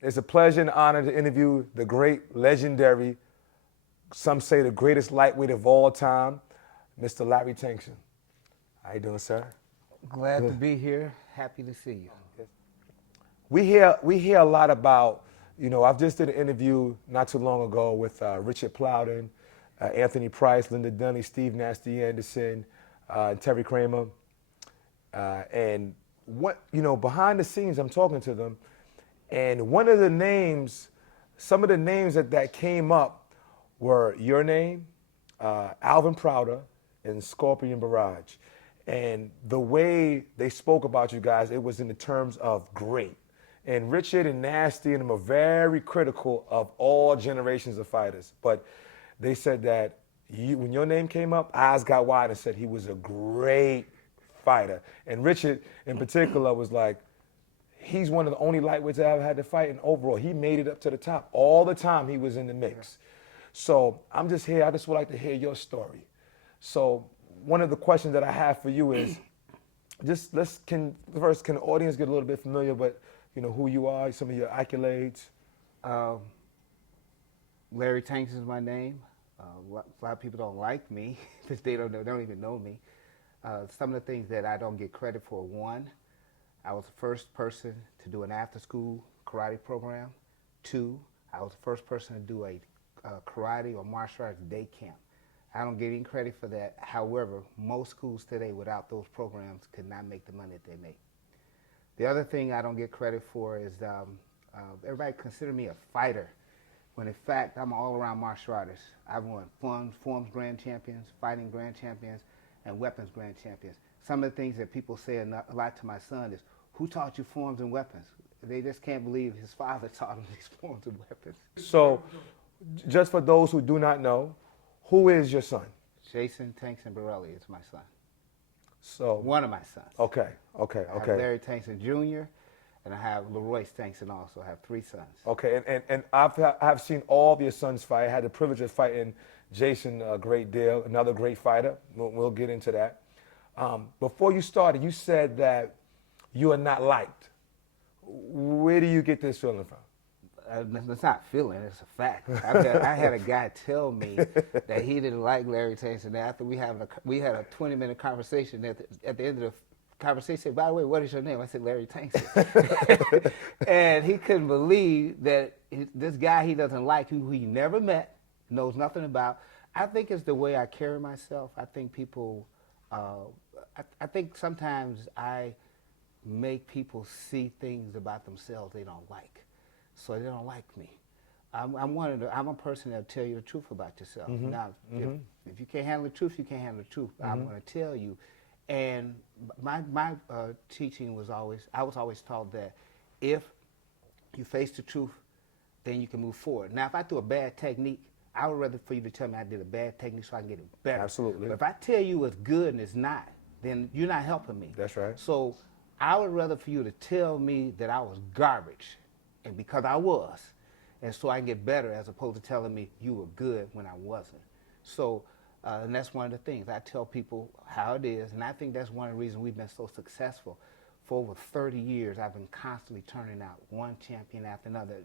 It's a pleasure and honor to interview the great, legendary, some say the greatest lightweight of all time, Mr. Larry Tankson. How you doing, sir? Glad to Good. be here. Happy to see you. We hear a lot about, I've just did an interview not too long ago with Richard Plowden, Anthony Price, Linda Dunley, Steve Nasty Anderson, and Terry Kramer. And behind the scenes, I'm talking to them, and one of the names, some of the names that came up were your name, Alvin Prouder, and Scorpion Barrage. And the way they spoke about you guys, it was in the terms of great. And Richard and Nasty and them are very critical of all generations of fighters. But they said that when your name came up, eyes got wide and said he was a great fighter. And Richard, in particular, was like, he's one of the only lightweights I ever had to fight. And overall, he made it up to the top. All the time he was in the mix. So I'm just here. I just would like to hear your story. So one of the questions that I have for you is, can the audience get a little bit familiar with, who you are, some of your accolades? Um, Larry Tankson is my name. A lot of people don't like me because they don't even know me. Some of the things that I don't get credit for: one, I was the first person to do an after-school karate program. Two, I was the first person to do a karate or martial arts day camp. I don't get any credit for that. However, most schools today without those programs could not make the money that they make. The other thing I don't get credit for is everybody consider me a fighter, when in fact I'm an all-around martial artist. I've won forms grand champions, fighting grand champions, and weapons grand champions. Some of the things that people say a lot to my son is, who taught you forms and weapons? They just can't believe his father taught him these forms and weapons. So just for those who do not know, who is your son? Jason Tankson Borelli is my son. So One of my sons. Okay. I have Larry Tankson Jr., and I have Leroy Tankson also. I have three sons. Okay, and I've seen all of your sons fight. I had the privilege of fighting Jason a great deal, another great fighter. We'll get into that. Before you started, you said that you are not liked. Where do you get this feeling from? It's not feeling, it's a fact. I had a guy tell me that he didn't like Larry Tankson. After we had a 20-minute conversation, at the end of the conversation, he said, by the way, what is your name? I said, Larry Tankson. And he couldn't believe that this guy he doesn't like, who he never met, knows nothing about. I think it's the way I carry myself. I think people, I think sometimes I make people see things about themselves they don't like. So they don't like me. I'm a person that'll tell you the truth about yourself. Mm-hmm. Now, Mm-hmm. if you can't handle the truth, you can't handle the truth. Mm-hmm. I'm going to tell you. And my teaching was I was always taught that if you face the truth, then you can move forward. Now, if I do a bad technique, I would rather for you to tell me I did a bad technique so I can get it better. Absolutely. But if I tell you it's good and it's not, then you're not helping me. That's right. So I would rather for you to tell me that I was garbage, and because I was, and so I can get better, as opposed to telling me you were good when I wasn't. So, and that's one of the things. I tell people how it is, and I think that's one of the reasons we've been so successful. For over 30 years, I've been constantly turning out one champion after another.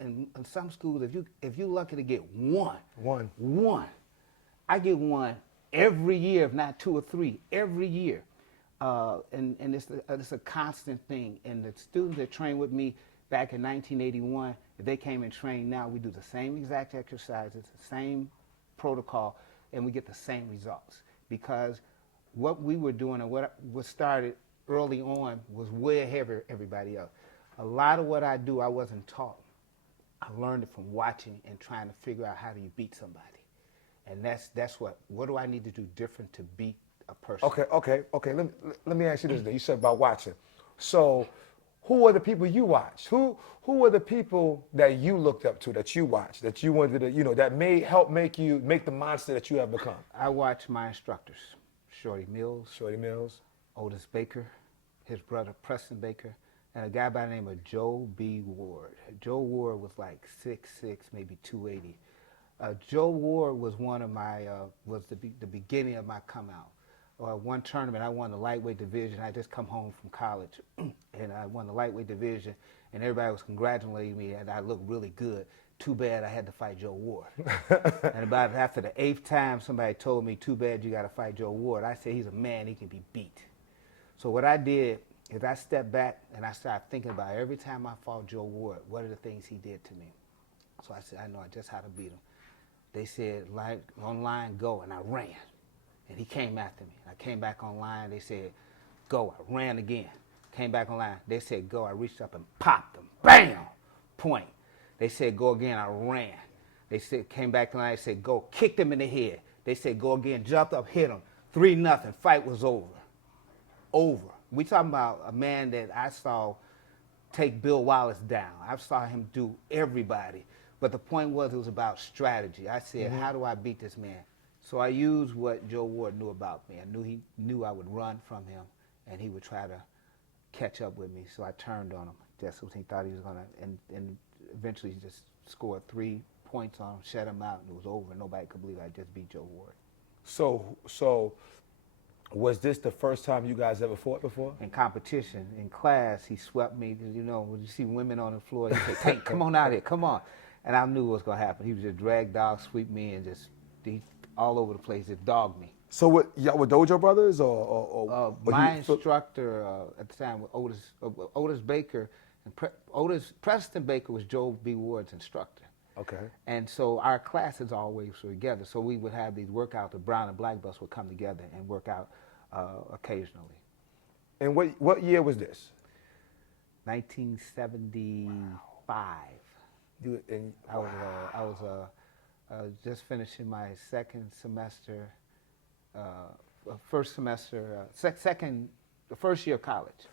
In some schools, if you're lucky to get one, I get one every year, if not two or three, every year. And it's a constant thing. And the students that train with me back in 1981, if they came and trained now, we do the same exact exercises, the same protocol, and we get the same results. Because what we were doing and what started early on was way ahead of everybody else. A lot of what I do, I wasn't taught. I learned it from watching and trying to figure out how do you beat somebody. And that's what do I need to do different to beat a person? Okay. Let me ask you this. You said about watching. So who are the people you watch? Who are the people that you looked up to, that you watched, that you wanted to, that may help make the monster that you have become? I watch my instructors, Shorty Mills, Otis Baker, his brother Preston Baker, and a guy by the name of Joe B. Ward. Joe Ward was like 6'6", maybe 280. Joe Ward was one of my, was the beginning of my come out. one tournament. I won the lightweight division. I just come home from college, and I won the lightweight division, and everybody was congratulating me, and I looked really good. Too bad I had to fight Joe Ward. And about after the 8th time, somebody told me, too bad you got to fight Joe Ward. I said, he's a man, he can be beat. So what I did is I stepped back and I started thinking about every time I fought Joe Ward, what are the things he did to me? So I said, I know just how to beat him. They said, online, go, and I ran. And he came after me. I came back online, they said, go, I ran again. Came back online, they said, go, I reached up and popped him. Bam! Point. They said, go again, I ran. They said, came back online, they said, go, kicked him in the head. They said, go again, jumped up, hit him. 3-0, fight was over. Over. We talking about a man that I saw take Bill Wallace down. I saw him do everybody. But the point was, it was about strategy. I said, how do I beat this man? So I used what Joe Ward knew about me. I knew he knew I would run from him, and he would try to catch up with me. So I turned on him just as he thought he was going to, and eventually he just scored 3 points on him, shut him out, and it was over. Nobody could believe I just beat Joe Ward. So was this the first time you guys ever fought before? In competition, in class, he swept me. You know, when you see women on the floor, he said, Tank, come on out here, come on. And I knew what was going to happen. He would just drag dog, sweep me, and just all over the place, just dog me. So what, y'all were dojo brothers, or my instructor at the time was Otis Baker, and Preston Baker was Joe B. Ward's instructor. Okay. And so our classes always were together. So we would have these workouts. The brown and black belts would come together and work out occasionally. And what year was this? 1975. I was just finishing my second semester, the first year of college.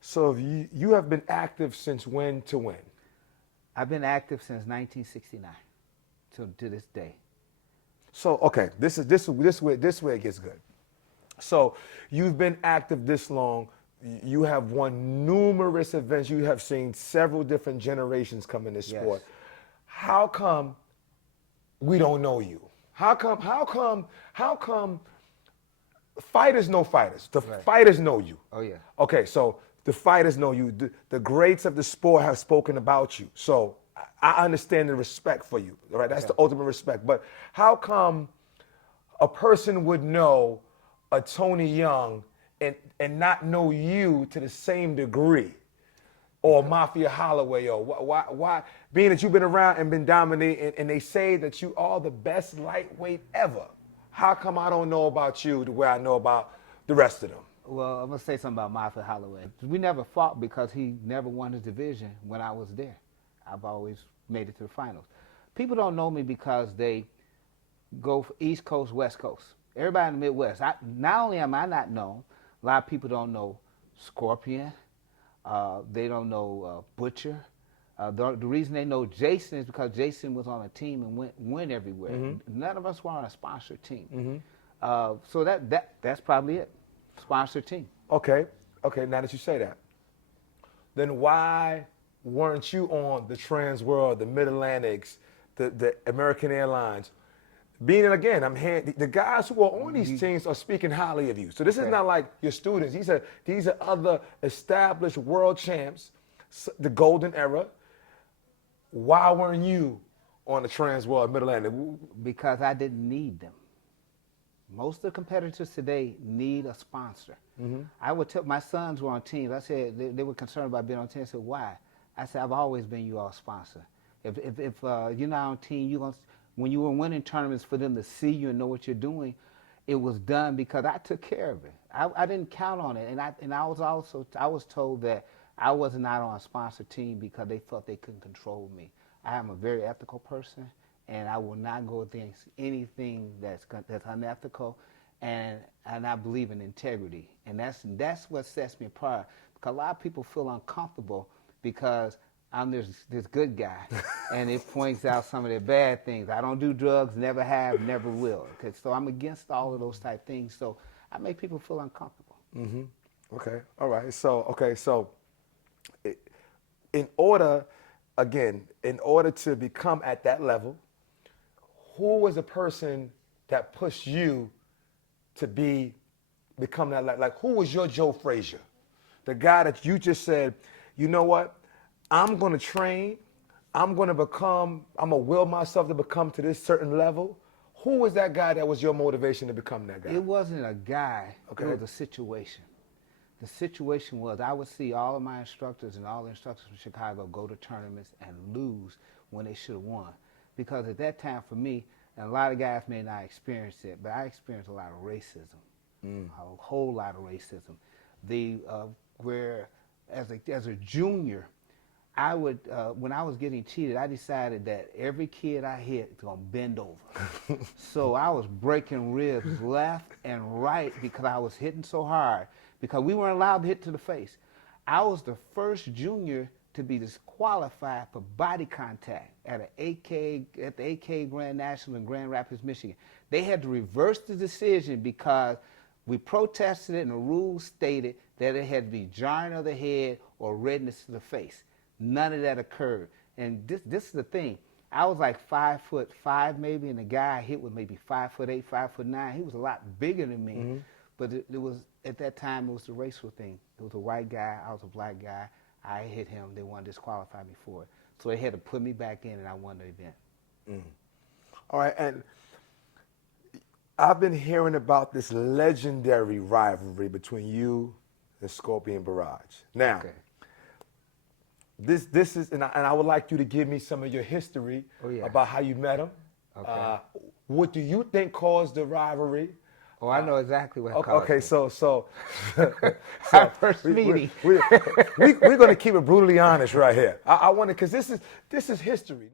So you have been active since when to when? I've been active since 1969 to this day. So okay, this way it gets good. So you've been active this long. You have won numerous events. You have seen several different generations come in this sport. Yes. How come we don't know you? How come fighters know fighters? The fighters know you. Oh yeah. Okay, so the fighters know you. The greats of the sport have spoken about you. So I understand the respect for you, right? That's the ultimate respect. But how come a person would know a Tony Young and not know you to the same degree? Or Mafia Holloway, or why? Being that you've been around and been dominating, and they say that you are the best lightweight ever. How come I don't know about you the way I know about the rest of them? Well, I'm going to say something about Mafia Holloway. We never fought because he never won his division when I was there. I've always made it to the finals. People don't know me because they go for East Coast, West Coast. Everybody in the Midwest. Not only am I not known, a lot of people don't know Scorpion. They don't know Butcher. The reason they know Jason is because Jason was on a team and went everywhere. Mm-hmm. None of us were on a sponsored team. Mm-hmm. So that's probably it. Sponsored team. Okay, now that you say that, then why weren't you on the Trans World, the Mid-Atlantics, the American Airlines? Being that, again, the guys who are on these teams are speaking highly of you. So this is not like your students. These are other established world champs, the golden era. Why weren't you on the Trans World, Mid-Atlantic? Because I didn't need them. Most of the competitors today need a sponsor. Mm-hmm. I would tell my sons were on teams. I said they were concerned about being on teams. I said, why? I said, I've always been you all sponsor. If you're not on team, when you were winning tournaments for them to see you and know what you're doing, it was done because I took care of it. I didn't count on it, and I was told that I was not on a sponsor team because they felt they couldn't control me. I am a very ethical person, and I will not go against anything that's unethical, and I believe in integrity, and that's what sets me apart. Because a lot of people feel uncomfortable because I'm this good guy, and it points out some of their bad things. I don't do drugs, never have, never will. So I'm against all of those type things. So I make people feel uncomfortable. Mm-hmm. Okay. All right. So in order to become at that level, who was the person that pushed you to be become that? Like who was your Joe Frazier? The guy that you just said, you know what? I'm going to train. I'm going to will myself to become to this certain level. Who was that guy that was your motivation to become that guy? It wasn't a guy. Okay. It was a situation. The situation was I would see all of my instructors and all the instructors from Chicago go to tournaments and lose when they should have won. Because at that time for me, and a lot of guys may not experience it, but I experienced a lot of racism, a whole lot of racism. Where as a junior, I would, when I was getting cheated, I decided that every kid I hit was going to bend over. So I was breaking ribs left and right because I was hitting so hard, because we weren't allowed to hit to the face. I was the first junior to be disqualified for body contact at the AK Grand National in Grand Rapids, Michigan. They had to reverse the decision because we protested it and the rules stated that it had to be jarring of the head or redness to the face. None of that occurred. And this is the thing. I was like 5'5" maybe, and the guy I hit was maybe 5'8", 5'9". He was a lot bigger than me. But it was, at that time, it was the racial thing. It was a white guy, I was a black guy. I hit him, they wanted to disqualify me for it. So they had to put me back in and I won the event. All right, and I've been hearing about this legendary rivalry between you and Scorpion Barrage. Now, Okay. this is, and I would like you to give me some of your history about how you met him. Okay. What do you think caused the rivalry? Oh, I know exactly what caused Okay, it. so Our first meeting. We're going to keep it brutally honest right here. I want to, because this is history.